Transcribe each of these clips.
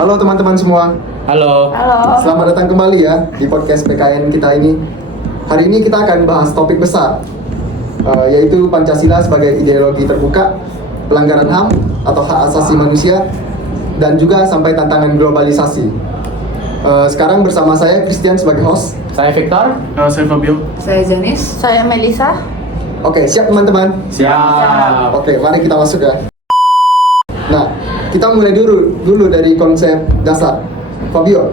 Halo teman-teman semua, Halo. Halo. selamat datang kembali ya di podcast PKN kita ini. Hari ini kita akan bahas topik besar, yaitu Pancasila sebagai ideologi terbuka, pelanggaran HAM atau hak asasi manusia, dan juga sampai tantangan globalisasi. Sekarang bersama saya Christian sebagai host. Saya Victor. Saya Fabio. Saya Janis. Saya Melisa. Oke, siap teman-teman? Siap. Oke, mari kita masuk ya. Nah, kita mulai dulu dari konsep dasar. Fabio,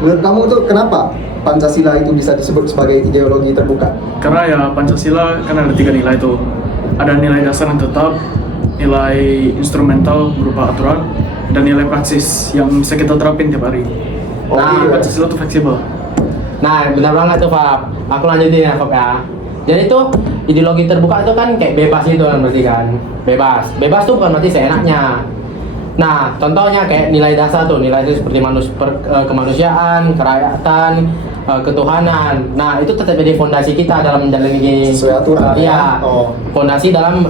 menurut kamu tuh kenapa Pancasila itu bisa disebut sebagai ideologi terbuka? Karena ya Pancasila kan ada 3 nilai tuh. Ada nilai dasar yang tetap, nilai instrumental berupa aturan, dan nilai praksis yang bisa kita terapin tiap hari. Oh, Nah, iya. Pancasila tuh fleksibel. Nah, benar banget tuh, Fab. Aku lanjutin ya, Fab ya. Jadi tuh ideologi terbuka itu kan kayak bebas gitu kan berarti kan. Bebas. Bebas tuh bukan berarti seenaknya. Nah, contohnya kayak nilai dasar tuh, nilai itu seperti kemanusiaan, kerakyatan, ketuhanan. Nah, itu tetap jadi fondasi kita dalam menjalani Sesuai aturan, iya. ya? Oh. Fondasi dalam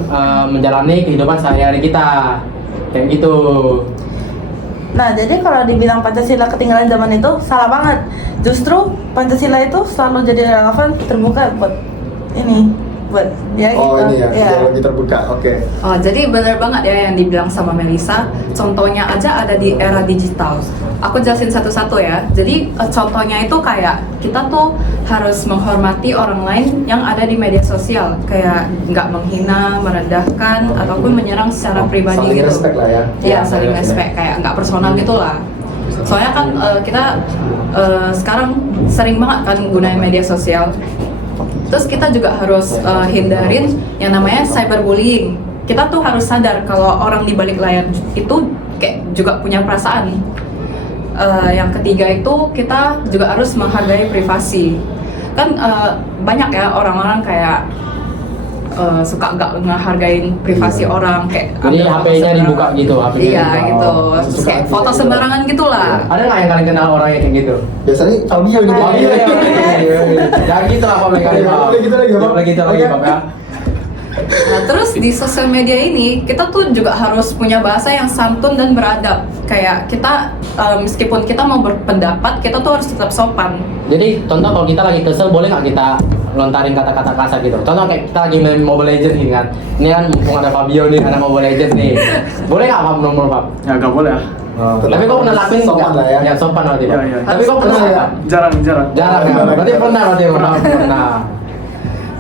menjalani kehidupan sehari-hari kita. Kayak gitu. Nah, jadi kalau dibilang Pancasila ketinggalan zaman itu salah banget. Justru Pancasila itu selalu jadi relevan terbuka buat ya Oh, gitu. ini ya, ideologi terbuka. Oke. Oh, jadi benar banget ya yang dibilang sama Melisa. Contohnya aja ada di era digital. Aku jelasin satu-satu ya. Jadi contohnya itu kayak kita tuh harus menghormati orang lain yang ada di media sosial. Kayak nggak menghina, merendahkan, ataupun menyerang secara pribadi Saling gitu. respect lah ya. Iya, saling respect. Kayak nggak personal gitu lah. Soalnya kan kita sekarang sering banget kan gunain media sosial. Terus kita juga harus hindarin yang namanya cyberbullying. Kita tuh harus sadar kalau orang di balik layar itu kayak juga punya perasaan. Yang ketiga itu kita juga harus menghargai privasi. Kan banyak ya orang-orang kayak suka nggak ngehargain privasi orang, kayak Jadi ambil foto HP-nya sembarangan. dibuka gitu, HP-nya Iya dibuka. gitu. Oh. Terus kayak foto sembarangan gitulah. Ada nggak yang kalian kenal orang yang kayak gitu? Biasanya Fabio nih. Oh iya, jangan gitu lah, Pak. Jangan boleh gitu lagi, Pak. Jangan boleh gitu lagi, Oke. Pak ya. Nah, terus di sosial media ini kita tuh juga harus punya bahasa yang santun dan beradab. Kayak kita meskipun kita mau berpendapat, kita tuh harus tetap sopan. Jadi contoh kalau kita lagi kesel, boleh nggak kita lontarin kata-kata kasar gitu? Contoh kayak kita lagi main Mobile Legends nih kan. Ini kan mumpung ada Fabio nih, ada Mobile Legends nih. Boleh nggak Fab nomor Fab? Ya nggak boleh ya. Tapi kok pernah lakuin Sopan nggak? lah ya. Ya sopan berarti Pak. Iya, iya. Tapi kok pernah nggak? Jarang. Jarang ya. Berarti pernah berarti pernah.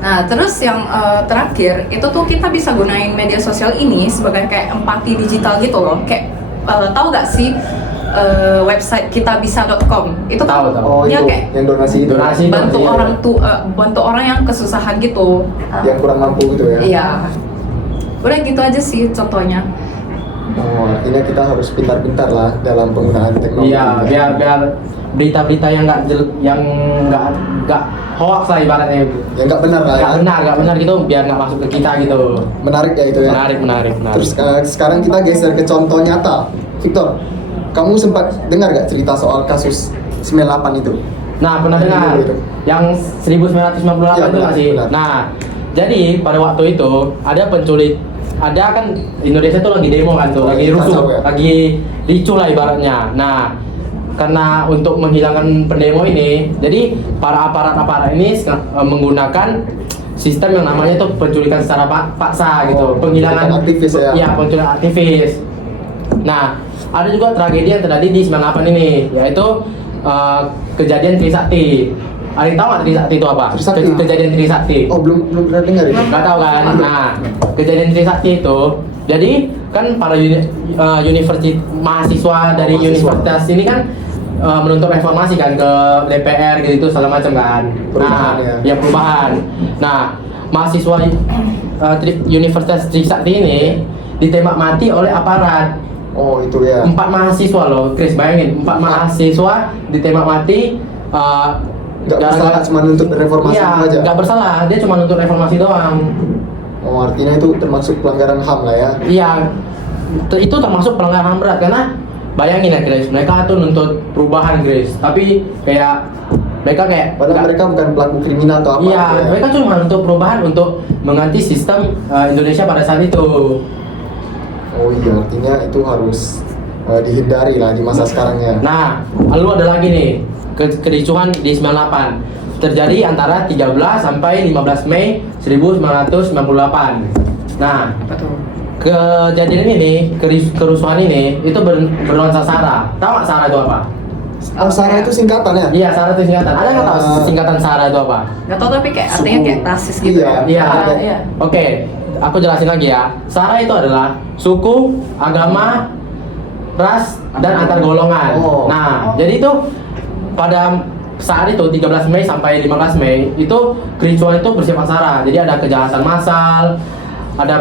Nah, terus yang terakhir itu tuh kita bisa gunain media sosial ini sebagai kayak empati digital gitu loh. Kayak tahu nggak sih website kitabisa.com itu Tahu, kan tahu. Oh, dia itu kayak yang donasi itu. Donasi. bantu Iya. orang tuh bantu orang yang kesusahan gitu. Yang kurang mampu gitu ya. Iya. Udah gitu aja sih contohnya. Oh, artinya kita harus pintar-pintar lah dalam penggunaan teknologi. Iya, biar berita-berita yang nggak hoax lah ibaratnya. Yang nggak benar lah ya. Nggak benar gitu, biar nggak masuk ke kita gitu. Menarik ya itu ya. Menarik. Terus sekarang kita geser ke contoh nyata. Victor, kamu sempat dengar gak cerita soal kasus 98 itu? Nah, pernah dengar Itu. yang 1998 Iya, itu nggak sih? benar. Nah, jadi pada waktu itu ada penculik, ada kan Indonesia tuh lagi demo kan tuh, lagi rusuh, Kacau ya. lagi ricuh lah ibaratnya. Nah, karena untuk menghilangkan pendemo ini, jadi para aparat ini menggunakan sistem yang namanya tuh penculikan secara paksa gitu, Oh, penghilangan penculikan aktivis ya? Iya, penculikan aktivis. Nah, ada juga tragedi yang terjadi di 98 ini, yaitu kejadian Trisakti. Ada yang tahu nggak Trisakti itu apa? Trisakti? Kejadian Trisakti. Oh, belum pernah dengar itu. Nggak tahu kan? Nah, kejadian Trisakti itu, jadi kan para mahasiswa dari Mahasiswa. universitas ini kan menuntut reformasi kan ke DPR gitu segala macam kan. Perubahan Nah, ya. perubahan. Nah, mahasiswa Universitas Trisakti ini ditembak mati oleh aparat. Oh, itu ya. 4 mahasiswa loh, Chris, bayangin 4 mahasiswa ditembak mati. Nggak gara-gara- bersalah, cuma nuntut reformasi Iya, aja. nggak bersalah, dia cuma nuntut reformasi doang. Oh, artinya itu termasuk pelanggaran HAM lah ya. Iya, itu termasuk pelanggaran HAM berat karena bayangin ya Grace, mereka tuh nuntut perubahan Grace, tapi mereka kayak Padahal nggak- mereka bukan pelaku kriminal atau apa. Iya, gitu ya. mereka cuma nuntut perubahan untuk mengganti sistem Indonesia pada saat itu. Oh iya, artinya itu harus dihindari lah di masa sekarangnya. Nah, lalu ada lagi nih kericuhan di 98 terjadi antara 13 sampai 15 Mei 1998. Nah, Apa tuh? kejadian ini, kerusuhan ini itu bernuansa SARA. Tahu nggak SARA itu apa? Oh, SARA itu singkatan ya? Iya, SARA itu singkatan. Ada nggak tahu singkatan SARA itu apa? Gak tau tapi kayak artinya Suku. kayak rasis gitu Iya. ya. Iya. Iya. Oke, aku jelasin lagi ya. SARA itu adalah suku, agama, ras, dan antar golongan. Oh. Nah, jadi itu pada saat itu 13 Mei sampai 15 Mei itu kericuan itu bersifat SARA. Jadi ada kejahatan massal, ada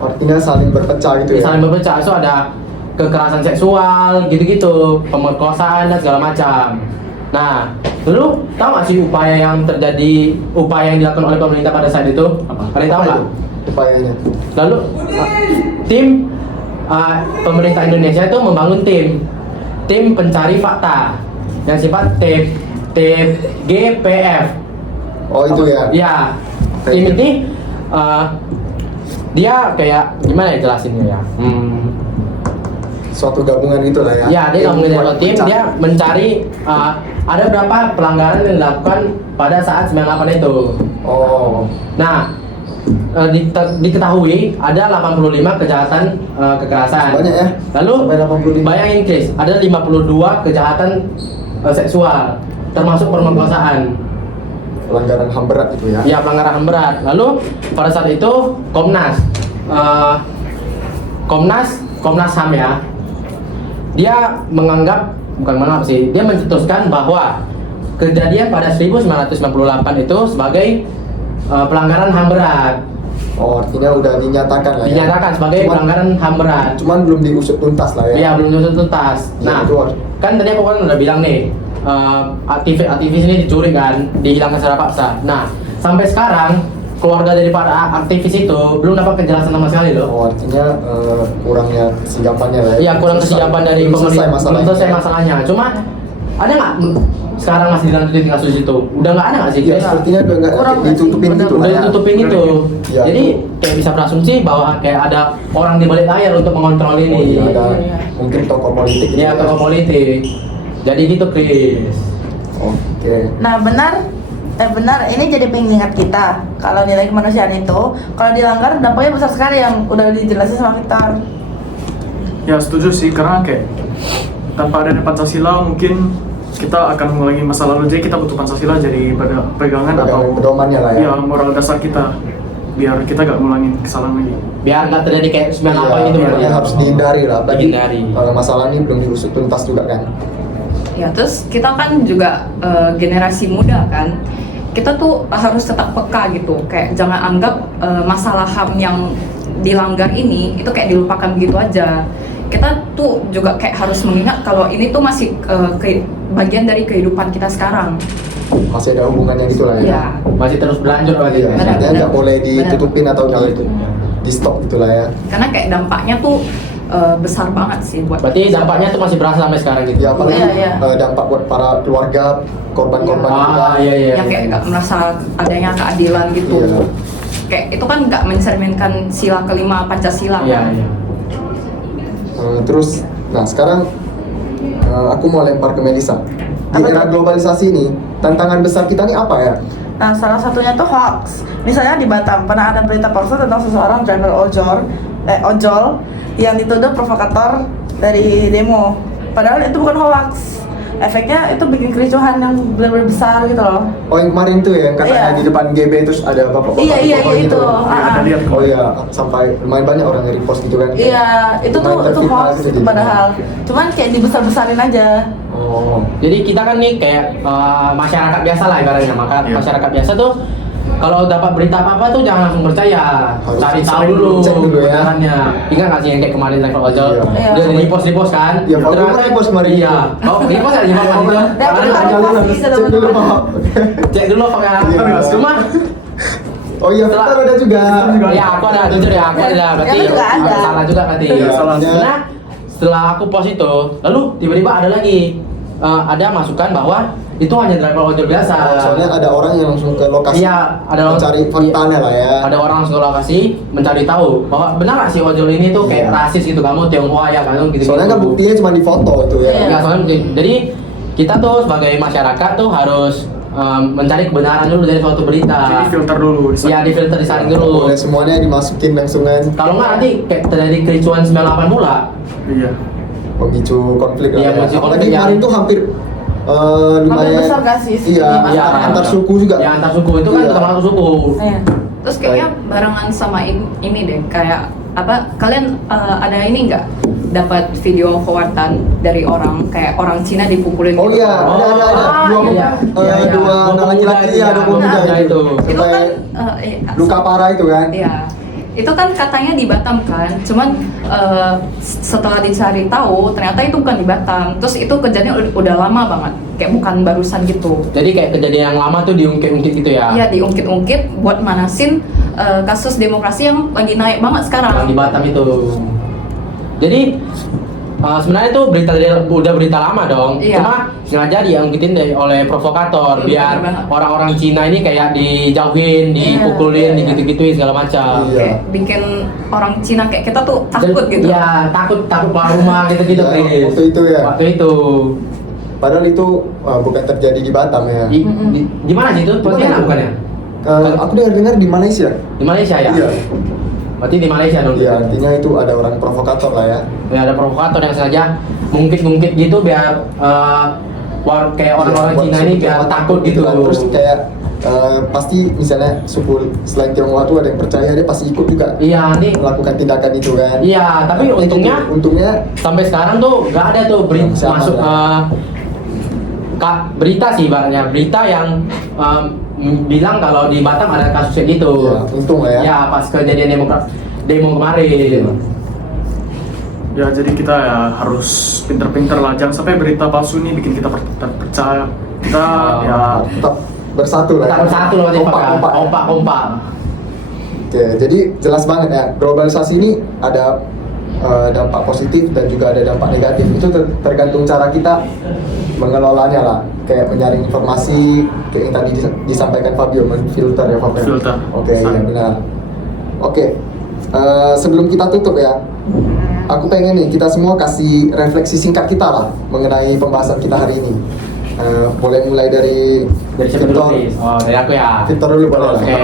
Artinya saling berpecah gitu ya? saling berpecah, so ada kekerasan seksual, gitu-gitu, pemerkosaan dan segala macam. Nah, dulu tahu nggak sih upaya yang dilakukan oleh pemerintah pada saat itu? Kalian tahu Apa nggak? itu upayanya? Lalu tim pemerintah Indonesia itu membangun tim pencari fakta yang sifat TGPF. Oh itu ya? Ya, tim ini dia kayak gimana ya jelasinnya ya? Suatu gabungan gitu lah ya? Ya, dia Yang nggak buat menjadi tim, pecah. dia mencari ada berapa pelanggaran yang dilakukan pada saat 98 itu. Oh, Nah, diketahui ada 85 kejahatan kekerasan. banyak ya? Lalu Sampai 85. bayangin Chris, ada 52 kejahatan seksual, termasuk pemerkosaan. Pelanggaran HAM berat itu ya? Ya, pelanggaran HAM berat. Lalu pada saat itu Komnas HAM ya, dia mencetuskan bahwa kejadian pada 1998 itu sebagai pelanggaran HAM berat. Oh, artinya udah dinyatakan lah ya? Dinyatakan sebagai pelanggaran HAM berat. Cuman belum diusut tuntas lah ya? Ya, belum diusut tuntas. Ya, Nah, itu harus. kan tadi aku kan udah bilang nih, aktivis ini dicuri kan, dihilangkan secara paksa. Nah, sampai sekarang keluarga daripada aktivis itu belum dapat kejelasan sama sekali loh. Oh, artinya kurangnya kesigapannya lah ya? Iya, kurang kesiapan dari Belum selesai pemerintah. masalahnya. Belum selesai masalahnya. Cuma ada nggak sekarang masih dilanjutin kasus itu? Udah nggak ada nggak sih? Ya, Chris? sepertinya udah nggak Kurang nggak ditutupin sih? gitu Udah lah ya? ditutupin itu. Iya. Jadi kayak bisa berasumsi bahwa kayak ada orang di balik layar untuk mengontrol Oh, iya, ini. ada Iya. mungkin tokoh politik gitu Iya, ya? tokoh politik. Jadi gitu, Chris. Oke. Nah benar ini jadi pengingat kita kalau nilai kemanusiaan itu kalau dilanggar dampaknya besar sekali yang udah dijelasin sama Victor. Ya setuju sih, karena kayak tanpa adanya Pancasila mungkin kita akan mengulangi masa lalu. Jadi kita butuh Pancasila jadi pegangan atau pedomannya lah ya? ya moral dasar kita, biar kita gak ngulangin kesalahan lagi. Biar nggak terjadi kayak 98 itu Iya, berarti. makanya harus dihindari lah. Apalagi Dihindari. masalah ini belum diusut tuntas juga kan? Ya, terus kita kan juga generasi muda kan. Kita tuh harus tetap peka gitu. Kayak jangan anggap masalah HAM yang dilanggar ini itu kayak dilupakan begitu aja. Kita tuh juga kayak harus mengingat kalau ini tuh masih bagian dari kehidupan kita sekarang. Masih ada hubungannya gitu lah ya? Ya. Masih terus berlanjut lagi. Iya, Benar, artinya benar. nggak boleh ditutupin atau Benar. di stop gitu lah ya? Karena kayak dampaknya tuh besar banget sih buat. Berarti dampaknya tuh masih berasa sampai sekarang gitu. Ya apalagi Iya, iya. dampak buat para keluarga korban-korban Iya. juga. Iya, iya. Yang kayak nggak merasa adanya keadilan gitu. Iya. Kayak itu kan nggak mencerminkan sila kelima Pancasila Iya, kan. iya. Terus, nah sekarang aku mau lempar ke Melisa. Di Apa era tuh? globalisasi ini, tantangan besar kita nih apa ya? Nah, salah satunya tuh hoax. Misalnya di Batam pernah ada berita palsu tentang seseorang driver ojol yang dituduh provokator dari demo. Padahal itu bukan hoax. Efeknya itu bikin kericuhan yang benar-benar besar gitu loh. Oh yang kemarin tuh ya, yang katanya Iya. di depan GB terus ada bapak-bapak Iya, gitu. itu. Ya, ada lihat Oh iya, sampai lumayan banyak orang yang repost gitu kan? Iya, itu tuh Lumayan terfitnah hoax gitu itu jadinya. padahal. Cuman kayak dibesar-besarin aja. Oh, Jadi kita kan nih kayak masyarakat biasa lah ibaratnya. Maka Iya. masyarakat biasa tuh kalau dapat berita apa-apa tuh jangan langsung percaya. Harus Cari tahu sering dulu cek dulu ya. kebenarannya. Ingat nggak sih yang kayak kemarin driver ojol? Iya. Udah di repost kan? Iya, Pak. Ternyata- Gua repost kemarin. Iya. Oh, repost nggak di bawah itu? Dan Karena itu jangan ada harus pasti cek dulu teman-teman. Pak. cek dulu kok ya. Iya. Cuma Oh iya, Setelah- kita ada juga. ya aku ada jujur ya aku ada berarti Aku juga ada. salah juga berarti. Iya, salah. Setelah aku post itu, lalu tiba-tiba ada lagi ada masukan bahwa itu hanya driver ojol biasa. Soalnya ada orang yang langsung ke lokasi Iya, ada orang mencari faktanya lah ya. Ada orang langsung ke lokasi mencari tahu bahwa benar nggak sih ojol ini tuh kayak Iya. rasis gitu, kamu Tionghoa ya kan gitu. Soalnya kan buktinya cuma di foto itu ya. Iya. Ya, soalnya jadi kita tuh sebagai masyarakat tuh harus mencari kebenaran dulu dari suatu berita. Jadi filter dulu. Iya, difilter, disaring Nggak dulu. boleh semuanya dimasukin langsungan Kalau nggak nanti kayak terjadi kericuan 98 mula. Iya. memicu konflik lah Iya, ya. memicu Apalagi konflik, kemarin ya. tuh hampir lumayan besar gak sih? Iya, Iya. antar suku juga. Ya antar suku itu kan Iya. termasuk suku. Iya. Terus kayaknya barengan sama ini deh, kayak apa? Kalian ada ini nggak dapat video forwardan dari orang kayak orang Cina dipukulin Oh gitu? iya, ada. Dua, iya. Iya, iya. dua anak laki-laki ya, dua pemuda Nah, itu. Itu Sampai kan luka parah itu kan. Iya, itu kan katanya di Batam kan, cuman setelah dicari tahu ternyata itu bukan di Batam. Terus itu kejadian udah lama banget, kayak bukan barusan gitu. Jadi kayak kejadian yang lama tuh diungkit-ungkit gitu ya. Iya, diungkit-ungkit buat manasin kasus demokrasi yang lagi naik banget Yang sekarang. di Batam itu. Jadi sebenarnya itu udah berita lama dong. Iya. Cuma sengaja diungkitin oleh provokator biar Bener banget. orang-orang Cina ini kayak dijauhin, dipukulin, iya. digitu-gituin segala macam. Iya. Kayak bikin orang Cina kayak kita tuh takut gitu. Iya, takut keluar rumah gitu-gitu, Iya, Chris. waktu itu ya. Waktu itu. Padahal itu bukan terjadi di Batam ya. Di mana sih itu? Pontianak bukan ya? Aku dengar di Malaysia. Di Malaysia ya? Iya. Berarti di Malaysia dong. Iya, artinya itu ada orang provokator lah ya. Ya, ada provokator yang sengaja mungkit-mungkit gitu biar kayak orang-orang Iya, buat Cina ini suku biar Tionghoa takut gitu. kan. Terus kayak pasti misalnya suku selain Tionghoa tuh ada yang percaya, dia pasti ikut juga Iya, nanti melakukan tindakan itu kan. iya, tapi untungnya sampai sekarang tuh nggak ada tuh Masih aman masuk lah. berita sih ibaratnya, berita yang bilang kalau di Batam ada kasus kayak gitu. Iya, untung lah ya. Ya, pas kejadian demo kemarin. Ya jadi kita ya harus pinter-pinter lah, jangan sampai berita palsu ini bikin kita percaya. Kita ya Tetap bersatu lah. Kita ya. bersatu loh, kompak. Oke, jadi jelas banget ya, globalisasi ini ada dampak positif dan juga ada dampak negatif. Itu tergantung cara kita mengelolanya lah. Kayak menyaring informasi, kayak yang tadi disampaikan Fabio, menfilter ya Fabio. Filter. Oke, iya benar. Oke, sebelum kita tutup ya, aku pengen nih kita semua kasih refleksi singkat kita lah mengenai pembahasan kita hari ini. Boleh mulai dari Siapa dulu, Chris? Oh, dari aku ya. Victor dulu boleh lah. Oke.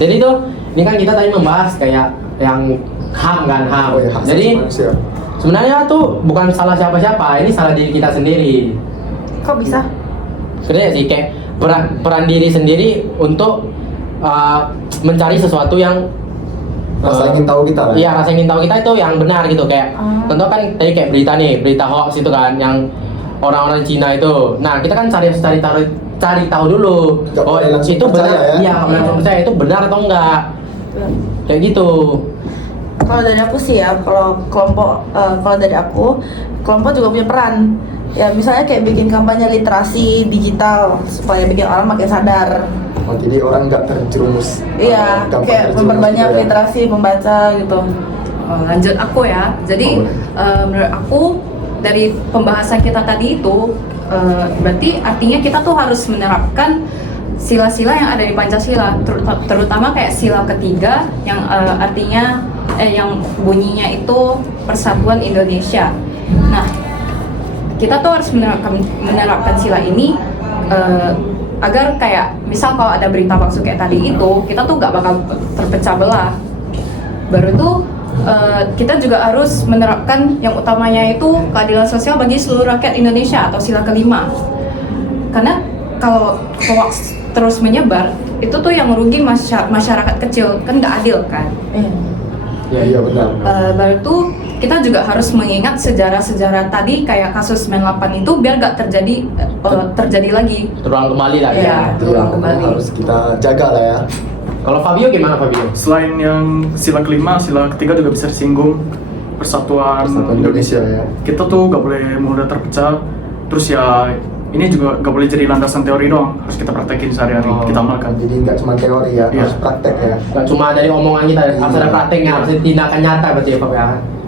Jadi tuh, ini kan kita tadi membahas kayak yang HAM kan, HAM. Oh ya, hak asasi Jadi manusia. sebenarnya tuh bukan salah siapa-siapa, ini salah diri kita sendiri. Kok bisa? Sebenarnya sih kayak peran diri sendiri untuk mencari sesuatu yang Rasa ingin tahu kita lah. Iya, rasa ingin tahu kita itu yang benar gitu. Kayak contoh kan tadi kayak berita hoax itu kan yang orang-orang Cina itu. Nah, kita kan cari tahu dulu Nggak oh boleh langsung itu percaya benar. ya. Iya, kalau langsung percaya itu benar atau enggak. Kayak gitu. Kalau dari aku sih ya, kalau dari aku, kelompok juga punya peran. Ya misalnya kayak bikin kampanye literasi digital supaya bikin orang makin sadar. Oh, jadi orang nggak terjerumus. Iya, gampang kayak terjerumus memperbanyak gitu ya. literasi membaca gitu. Lanjut aku ya. Jadi menurut aku dari pembahasan kita tadi itu berarti artinya kita tuh harus menerapkan sila-sila yang ada di Pancasila, terutama kayak sila ketiga yang artinya yang bunyinya itu Persatuan Indonesia. Nah, kita tuh harus menerapkan sila ini agar kayak misal kalau ada berita palsu kayak tadi itu, kita tuh nggak bakal terpecah belah. Baru tuh kita juga harus menerapkan yang utamanya itu keadilan sosial bagi seluruh rakyat Indonesia atau sila kelima. Karena kalau hoax terus menyebar, itu tuh yang merugi masyarakat kecil, kan nggak adil kan. Iya benar. Baru tuh kita juga harus mengingat sejarah-sejarah tadi kayak kasus 98 itu biar nggak terjadi lagi. Terulang kembali lah Iya. ya. Terulang kembali. Harus kita jaga lah ya. Kalau Fabio gimana Fabio? selain yang sila kelima, sila ketiga juga bisa disinggung, Persatuan Indonesia ya. Kita tuh gak boleh mudah terpecah. Terus ya ini juga gak boleh jadi landasan teori doang, harus kita praktekin sehari-hari, Oh. kita amalkan. Jadi nggak cuma teori ya, Iya. harus praktek ya. Gak cuma dari omongan kita, harus ada prakteknya, harus ada tindakan nyata berarti ya Fabio.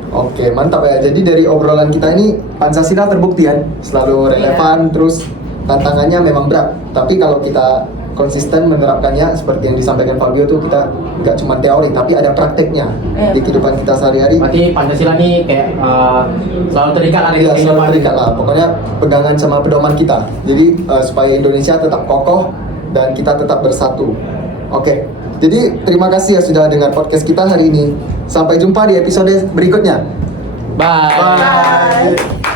Oke, mantap ya. Jadi dari obrolan kita ini Pancasila terbukti kan selalu relevan, terus tantangannya memang berat. Tapi kalau kita konsisten menerapkannya seperti yang disampaikan Fabio tuh, kita nggak cuma teori tapi ada prakteknya di kehidupan kita sehari-hari. Berarti Pancasila nih kayak selalu terikat lah Iya, dengan selalu kehidupan. terikat lah. Pokoknya pegangan sama pedoman kita. Jadi supaya Indonesia tetap kokoh dan kita tetap bersatu. Oke. Jadi terima kasih ya sudah dengar podcast kita hari ini. Sampai jumpa di episode berikutnya. Bye. Bye.